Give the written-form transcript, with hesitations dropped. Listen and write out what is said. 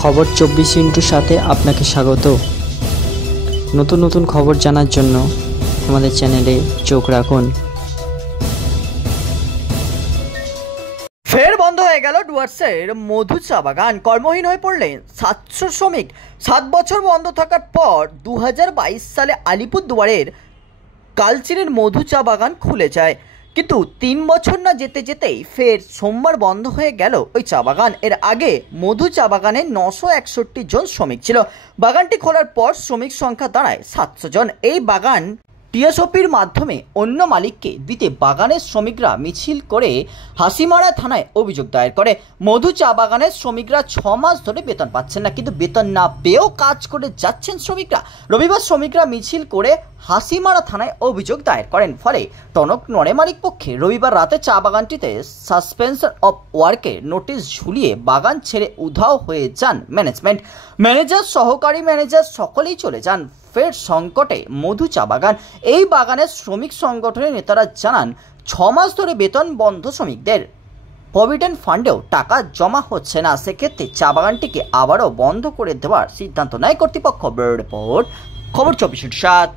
খবর 24 সাথে আপনাকে স্বাগত। নতুন নতুন খবর জানার জন্য আমাদের চ্যানেলে চোখ রাখুন। ফের বন্ধ হয়ে গেল ডুয়ার্সের মধু চা বাগান। কর্মহীন হয়ে পড়লেন 700 শ্রমিক। 7 বছর বন্ধ থাকার পর 2022 সালে আলিপুরদুয়ারের কালচিনির মধু চা বাগান খুলে যায়, কিন্তু 3 বছর না যেতে যেতেই ফের সোমবার বন্ধ হয়ে গেল ওই চা বাগান। এর আগে মধু চা বাগানে 961 জন শ্রমিক ছিল। বাগানটি খোলার পর শ্রমিক সংখ্যা দাঁড়ায় 700 জন। এই বাগান টিএসওপির মাধ্যমে অন্য মালিককে দিতে বাগানের শ্রমিকরা মিছিল করে হাসিমারা থানায় অভিযোগ দায়ের করে। মধু চা বাগানের শ্রমিকরা 6 মাস ধরে বেতন পাচ্ছেন না, কিন্তু বেতন না পেয়েও কাজ করে যাচ্ছেন শ্রমিকরা। রবিবার শ্রমিকরা মিছিল করে হাসিমারা থানায় অভিযোগ দায়ের করেন। ফলে টনক নড়ে মালিক পক্ষে। রবিবার রাতে চা বাগানটিতে সাসপেনশন অফ ওয়ার্কের নোটিশ ঝুলিয়ে বাগান ছেড়ে উধাও হয়ে যান ম্যানেজমেন্ট। ম্যানেজার, সহকারী ম্যানেজার সকলেই চলে যান। ফের সংকটে মধু চা বাগান। এই বাগানের শ্রমিক সংগঠনের নেতারা জানান, 6 মাস ধরে বেতন বন্ধ শ্রমিকদের। প্রভিডেন্ট ফান্ডেও টাকা জমা হচ্ছে না। সেক্ষেত্রে চা বাগানটিকে আবারও বন্ধ করে দেওয়ার সিদ্ধান্ত নেয় কর্তৃপক্ষ। ব্যুরো রিপোর্ট, খবর 24/7।